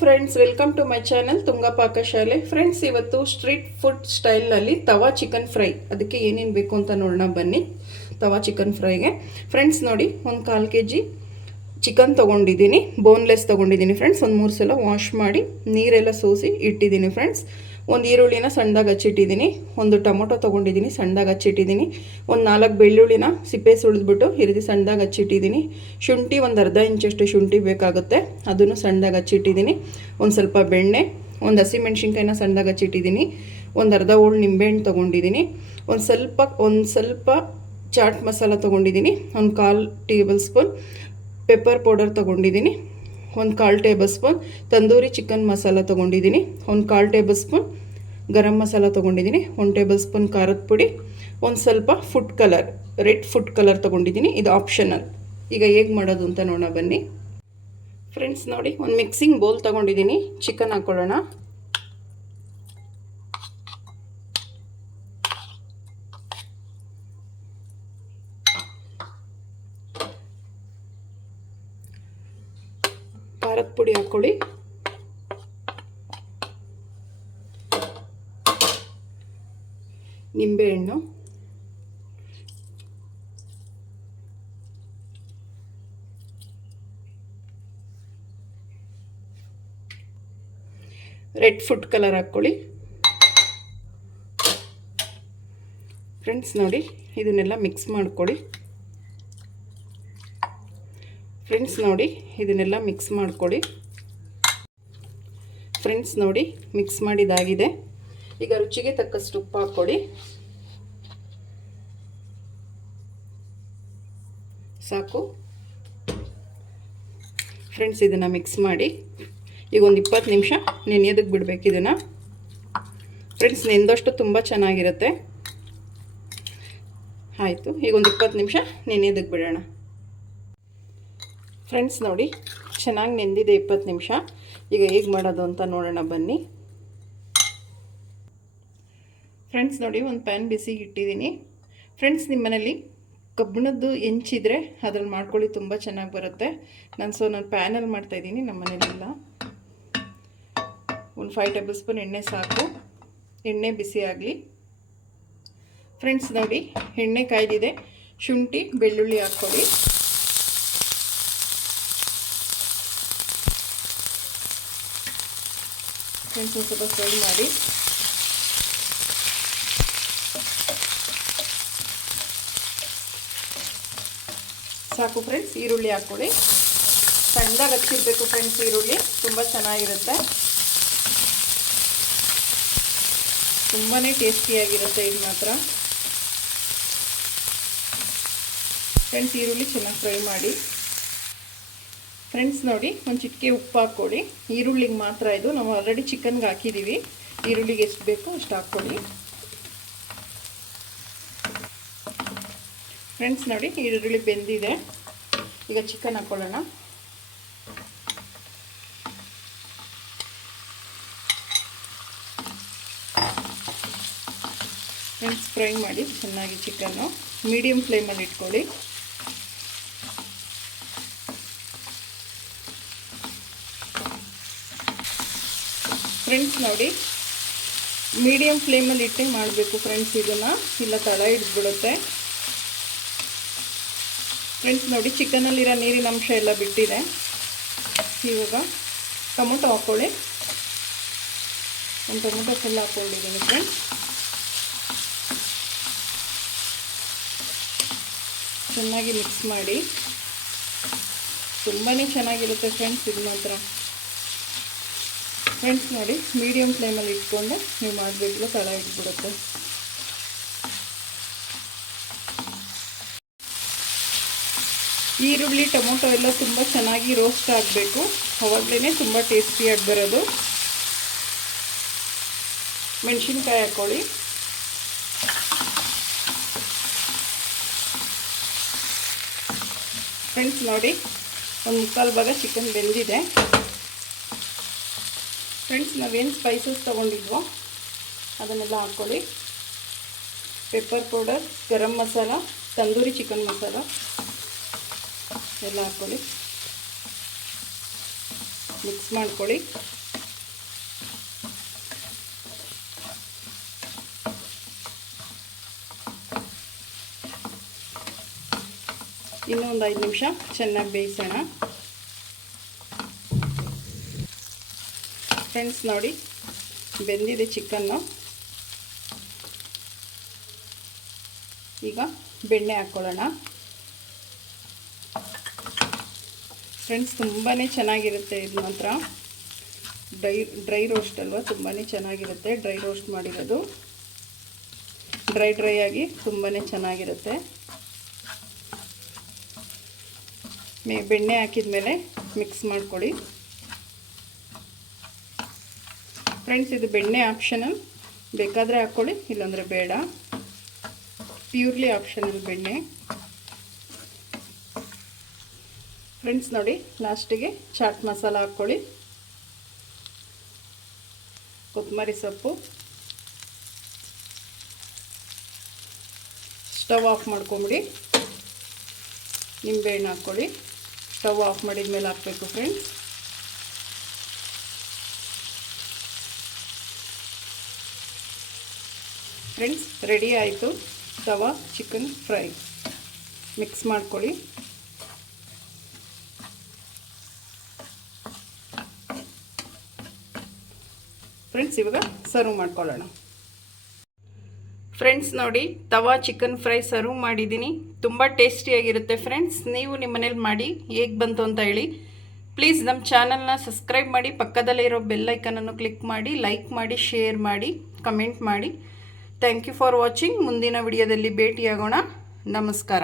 Friends, welcome to my channel Tunga Pakashale. Friends, ಇವತ್ತು street food ಸ್ಟೈಲ್ನಲ್ಲಿ tawa chicken fry ಅದಕ್ಕೆ ಏನೇನು ಬೇಕು ಅಂತ ನೋಡೋಣ ಬನ್ನಿ. ತವಾ ಚಿಕನ್ ಫ್ರೈಗೆ ಫ್ರೆಂಡ್ಸ್ ನೋಡಿ, ಒಂದು 1/4 kg ಚಿಕನ್ ತೊಗೊಂಡಿದ್ದೀನಿ. ಬೋನ್ಲೆಸ್ ತೊಗೊಂಡಿದ್ದೀನಿ ಫ್ರೆಂಡ್ಸ್. ಒಂದು 3 ಸಲ ವಾಶ್ ಮಾಡಿ ನೀರೆಲ್ಲ ಸೋಸಿ ಇಟ್ಟಿದ್ದೀನಿ ಫ್ರೆಂಡ್ಸ್. ಒಂದು ಈರುಳ್ಳಿನ ಸಣ್ಣದಾಗಿ ಹಚ್ಚಿಟ್ಟಿದ್ದೀನಿ. ಒಂದು ಟೊಮೊಟೊ ತೊಗೊಂಡಿದ್ದೀನಿ, ಸಣ್ಣದಾಗಿ ಹಚ್ಚಿಟ್ಟಿದ್ದೀನಿ. ಒಂದು 4 ಬೆಳ್ಳುಳ್ಳಿನ ಸಿಪ್ಪೆ ಸುಳಿದ್ಬಿಟ್ಟು ಈ ರೀತಿ ಸಣ್ಣದಾಗಿ ಹಚ್ಚಿಟ್ಟಿದ್ದೀನಿ. ಶುಂಠಿ ಒಂದು ಅರ್ಧ ಇಂಚಷ್ಟು ಶುಂಠಿ ಬೇಕಾಗುತ್ತೆ, ಅದನ್ನು ಸಣ್ಣದಾಗಿ ಹಚ್ಚಿಟ್ಟಿದ್ದೀನಿ. ಒಂದು ಸ್ವಲ್ಪ ಬೆಣ್ಣೆ, ಒಂದು ಹಸಿಮೆಣ್ಸಿನ್ಕಾಯಿನ ಸಣ್ಣದಾಗಿ ಹಚ್ಚಿಟ್ಟಿದ್ದೀನಿ. ಒಂದು ಅರ್ಧ ಹೋಳು ನಿಂಬೆಹಣ್ಣು ತೊಗೊಂಡಿದ್ದೀನಿ. ಒಂದು ಸ್ವಲ್ಪ ಚಾಟ್ ಮಸಾಲ ತೊಗೊಂಡಿದ್ದೀನಿ. ಒಂದು 1/4 ಟೇಬಲ್ ಸ್ಪೂನ್ ಪೆಪ್ಪರ್ ಪೌಡರ್ ತೊಗೊಂಡಿದ್ದೀನಿ. ಒಂದು 1/4 table spoon tandoori chicken masala ತೊಗೊಂಡಿದ್ದೀನಿ. ಒಂದು 1/4 ಟೇಬಲ್ ಸ್ಪೂನ್ ಗರಂ ಮಸಾಲ ತೊಗೊಂಡಿದ್ದೀನಿ. 1 ಟೇಬಲ್ ಸ್ಪೂನ್ ಖಾರದ ಪುಡಿ, ಒಂದು ಸ್ವಲ್ಪ food colour, red food colour ತೊಗೊಂಡಿದ್ದೀನಿ. ಇದು ಆಪ್ಷನಲ್. ಈಗ ಹೇಗೆ ಮಾಡೋದು ಅಂತ ನೋಡೋಣ ಬನ್ನಿ. ಫ್ರೆಂಡ್ಸ್ ನೋಡಿ, ಒಂದು ಮಿಕ್ಸಿಂಗ್ ಬೌಲ್ ತೊಗೊಂಡಿದ್ದೀನಿ. ಚಿಕನ್ ಹಾಕ್ಕೊಳ್ಳೋಣ. ಖಾರದ ಪುಡಿ ಹಾಕ್ಕೊಳ್ಳಿ. ನಿಂಬೆಹಣ್ಣು, ರೆಡ್ ಫುಡ್ ಕಲರ್ ಹಾಕ್ಕೊಳ್ಳಿ. ಫ್ರೆಂಡ್ಸ್ ನೋಡಿ, ಇದನ್ನೆಲ್ಲ ಮಿಕ್ಸ್ ಮಾಡ್ಕೊಳ್ಳಿ. ಫ್ರೆಂಡ್ಸ್ ನೋಡಿ, ಇದನ್ನೆಲ್ಲ ಮಿಕ್ಸ್ ಮಾಡ್ಕೊಳ್ಳಿ. ಫ್ರೆಂಡ್ಸ್ ನೋಡಿ, ಮಿಕ್ಸ್ ಮಾಡಿದಾಗಿದೆ. ಈಗ ರುಚಿಗೆ ತಕ್ಕಷ್ಟು ಉಪ್ಪು ಹಾಕ್ಕೊಳ್ಳಿ. ಸಾಕು ಫ್ರೆಂಡ್ಸ್, ಇದನ್ನು ಮಿಕ್ಸ್ ಮಾಡಿ ಈಗ ಒಂದು 20 ನಿಮಿಷ ನೆನೆಯೋದಕ್ಕೆ ಬಿಡಬೇಕು ಇದನ್ನು. ಫ್ರೆಂಡ್ಸ್, ನೆಂದಷ್ಟು ತುಂಬ ಚೆನ್ನಾಗಿರುತ್ತೆ. ಆಯಿತು, ಈಗ ಒಂದು 20 ನಿಮಿಷ ನೆನೆಯೋದಕ್ಕೆ ಬಿಡೋಣ. ಫ್ರೆಂಡ್ಸ್ ನೋಡಿ, ಚೆನ್ನಾಗಿ ನೆಂದಿದೆ 20 ನಿಮಿಷ. ಈಗ ಹೇಗೆ ಮಾಡೋದು ಅಂತ ನೋಡೋಣ ಬನ್ನಿ. ಫ್ರೆಂಡ್ಸ್ ನೋಡಿ, ಒಂದು ಪ್ಯಾನ್ ಬಿಸಿಗೆ ಇಟ್ಟಿದ್ದೀನಿ. ಫ್ರೆಂಡ್ಸ್, ನಿಮ್ಮ ಮನೇಲಿ ಕಬ್ಬಿಣದ್ದು ಹೆಂಚಿದ್ರೆ ಅದ್ರಲ್ಲಿ ಮಾಡ್ಕೊಳ್ಳಿ, ತುಂಬ ಚೆನ್ನಾಗಿ ಬರುತ್ತೆ. ನಾನು ಪ್ಯಾನಲ್ಲಿ ಮಾಡ್ತಾಯಿದ್ದೀನಿ, ನಮ್ಮ ಮನೇಲಿಲ್ಲ. ಒಂದು 5 ಟೇಬಲ್ ಸ್ಪೂನ್ ಎಣ್ಣೆ ಸಾಕು. ಎಣ್ಣೆ ಬಿಸಿ ಆಗಲಿ. ಫ್ರೆಂಡ್ಸ್ ನೋಡಿ, ಎಣ್ಣೆ ಕಾಯ್ದಿದೆ. ಶುಂಠಿ ಬೆಳ್ಳುಳ್ಳಿ ಹಾಕ್ಕೊಳ್ಳಿ. ಫ್ರೆಂಡ್ಸ್, ಒಂದು ಸ್ವಲ್ಪ ಫ್ರೈ ಮಾಡಿ. ಸಾಕು ಫ್ರೆಂಡ್ಸ್. ಈರುಳ್ಳಿ ಹಾಕ್ಕೊಳ್ಳಿ. ಸಣ್ಣದಾಗಿ ಹಚ್ಚಿರಬೇಕು ಫ್ರೆಂಡ್ಸ್. ಈರುಳ್ಳಿ ತುಂಬ ಚೆನ್ನಾಗಿರುತ್ತೆ, ತುಂಬಾ ಟೇಸ್ಟಿಯಾಗಿರುತ್ತೆ ಇದು ಮಾತ್ರ. ಫ್ರೆಂಡ್ಸ್, ಈರುಳ್ಳಿ ಚೆನ್ನಾಗಿ ಫ್ರೈ ಮಾಡಿ. ಫ್ರೆಂಡ್ಸ್ ನೋಡಿ, ಒಂದು ಚಿಟಿಕೆ ಉಪ್ಪು ಹಾಕ್ಕೊಳ್ಳಿ. ಈರುಳ್ಳಿಗೆ ಮಾತ್ರ ಇದು, ನಾವು ಆಲ್ರೆಡಿ ಚಿಕನ್ಗೆ ಹಾಕಿದ್ದೀವಿ. ಈರುಳ್ಳಿಗೆ ಎಷ್ಟು ಬೇಕೋ ಅಷ್ಟು ಹಾಕ್ಕೊಳ್ಳಿ. ಫ್ರೆಂಡ್ಸ್ ನೋಡಿ, ಈರುಳ್ಳಿ ಬೆಂದಿದೆ. ಈಗ ಚಿಕನ್ ಹಾಕ್ಕೊಳ್ಳೋಣ. ಫ್ರೆಂಡ್ಸ್, ಫ್ರೈ ಮಾಡಿ ಚೆನ್ನಾಗಿ ಚಿಕನ್ನು. ಮೀಡಿಯಮ್ ಫ್ಲೇಮಲ್ಲಿ ಇಟ್ಕೊಳ್ಳಿ. ಫ್ರೆಂಡ್ಸ್ ನೋಡಿ, ಮೀಡಿಯಮ್ ಫ್ಲೇಮಲ್ಲಿ ಇಟ್ಟೆ ಮಾಡಬೇಕು ಫ್ರೆಂಡ್ಸ್ ಇದನ್ನು, ಇಲ್ಲ ತಳ ಹಿಡಿದ್ಬಿಡುತ್ತೆ. ಫ್ರೆಂಡ್ಸ್ ನೋಡಿ, ಚಿಕನಲ್ಲಿರೋ ನೀರಿನ ಅಂಶ ಎಲ್ಲ ಬಿಟ್ಟಿದೆ. ಇವಾಗ ಟೊಮೊಟೊ ಹಾಕ್ಕೊಳ್ಳಿ. ಒಂದು ಟೊಮೊಟೊ ಫುಲ್ ಹಾಕ್ಕೊಂಡಿದ್ದೀನಿ ಫ್ರೆಂಡ್ಸ್. ಚೆನ್ನಾಗಿ ಮಿಕ್ಸ್ ಮಾಡಿ. ತುಂಬಾ ಚೆನ್ನಾಗಿರುತ್ತೆ ಫ್ರೆಂಡ್ಸ್ ಇದು ಮಾತ್ರ. ಫ್ರೆಂಡ್ಸ್ ನೋಡಿ, ಮೀಡಿಯಮ್ ಫ್ಲೇಮಲ್ಲಿ ಇಟ್ಕೊಂಡು ನೀವು ಮಾಡಬೇಕು, ತಳ ಇಟ್ಬಿಡುತ್ತೆ. ಈರುಳ್ಳಿ ಟೊಮೊಟೊ ಎಲ್ಲ ತುಂಬ ಚೆನ್ನಾಗಿ ರೋಸ್ಟ್ ಆಗಬೇಕು, ಅವಾಗಲೇ ತುಂಬ ಟೇಸ್ಟಿಯಾಗಿ ಬರೋದು. ಮೆಣಸಿನ್ಕಾಯಿ ಹಾಕ್ಕೊಳ್ಳಿ. ಫ್ರೆಂಡ್ಸ್ ನೋಡಿ, ಒಂದು 3/4 ಭಾಗ ಚಿಕನ್ ಬೆಂದಿದೆ. ಫ್ರೆಂಡ್ಸ್, ನಾವೇನು ಸ್ಪೈಸಸ್ ತೊಗೊಂಡಿದ್ವೋ ಅದನ್ನೆಲ್ಲ ಹಾಕ್ಕೊಳ್ಳಿ. Pepper powder, garam masala, tandoori chicken masala ಎಲ್ಲ ಹಾಕ್ಕೊಳ್ಳಿ. ಮಿಕ್ಸ್ ಮಾಡ್ಕೊಳ್ಳಿ. ಇನ್ನೂ ಒಂದು 5 ನಿಮಿಷ ಚೆನ್ನಾಗಿ ಬೇಯಿಸೋಣ. ಫ್ರೆಂಡ್ಸ್ ನೋಡಿ, ಬೆಂದಿದೆ ಚಿಕನ್ನು. ಈಗ ಬೆಣ್ಣೆ ಹಾಕ್ಕೊಳ್ಳೋಣ. ಫ್ರೆಂಡ್ಸ್ ತುಂಬಾ ಚೆನ್ನಾಗಿರುತ್ತೆ ಇದು ಮಾತ್ರ. ಡ್ರೈ ರೋಸ್ಟ್ ಅಲ್ವಾ, ತುಂಬಾ ಚೆನ್ನಾಗಿರುತ್ತೆ. ಡ್ರೈ ರೋಸ್ಟ್ ಮಾಡಿರೋದು ಡ್ರೈ ಆಗಿ ತುಂಬಾ ಚೆನ್ನಾಗಿರುತ್ತೆ. ಬೆಣ್ಣೆ ಹಾಕಿದ ಮೇಲೆ ಮಿಕ್ಸ್ ಮಾಡ್ಕೊಳ್ಳಿ. ಫ್ರೆಂಡ್ಸ್ ಇದು ಬೆಣ್ಣೆ ಆಪ್ಷನಲ್, ಬೇಕಾದರೆ ಹಾಕ್ಕೊಳ್ಳಿ, ಇಲ್ಲಾಂದರೆ ಬೇಡ. ಪ್ಯೂರ್ಲಿ ಆಪ್ಷನಲ್ ಬೆಣ್ಣೆ. ಫ್ರೆಂಡ್ಸ್ ನೋಡಿ, ಲಾಸ್ಟಿಗೆ ಚಾಟ್ ಮಸಾಲ ಹಾಕ್ಕೊಳ್ಳಿ, ಕೊತ್ತಂಬರಿ ಸೊಪ್ಪು. ಸ್ಟವ್ ಆಫ್ ಮಾಡ್ಕೊಂಬಿಡಿ. ನಿಂಬೆಹಣ್ಣು ಹಾಕ್ಕೊಳ್ಳಿ. ಸ್ಟವ್ ಆಫ್ ಮಾಡಿದ ಮೇಲೆ ಹಾಕಬೇಕು ಫ್ರೆಂಡ್ಸ್. ಫ್ರೆಂಡ್ಸ್ ರೆಡಿ ಆಯಿತು ತವಾ ಚಿಕನ್ ಫ್ರೈ. ಮಿಕ್ಸ್ ಮಾಡ್ಕೊಳ್ಳಿ. ಫ್ರೆಂಡ್ಸ್ ಇವಾಗ ಸರ್ವ್ ಮಾಡ್ಕೊಳ್ಳೋಣ. ಫ್ರೆಂಡ್ಸ್ ನೋಡಿ, ತವಾ ಚಿಕನ್ ಫ್ರೈ ಸರ್ವ್ ಮಾಡಿದ್ದೀನಿ. ತುಂಬ ಟೇಸ್ಟಿಯಾಗಿರುತ್ತೆ ಫ್ರೆಂಡ್ಸ್. ನೀವು ನಿಮ್ಮ ಮನೇಲಿ ಮಾಡಿ ಹೇಗೆ ಬಂತು ಅಂತ ಹೇಳಿ. ಪ್ಲೀಸ್ ನಮ್ಮ ಚಾನಲ್ನ ಸಬ್ಸ್ಕ್ರೈಬ್ ಮಾಡಿ, ಪಕ್ಕದಲ್ಲೇ ಇರೋ ಬೆಲ್ ಐಕನನ್ನು ಕ್ಲಿಕ್ ಮಾಡಿ, ಲೈಕ್ ಮಾಡಿ, ಶೇರ್ ಮಾಡಿ, ಕಮೆಂಟ್ ಮಾಡಿ. Thank you for watching. ಮುಂದಿನ ವಿಡಿಯೋದಲ್ಲಿ ಭೇಟಿಯಾಗೋಣ. ನಮಸ್ಕಾರ.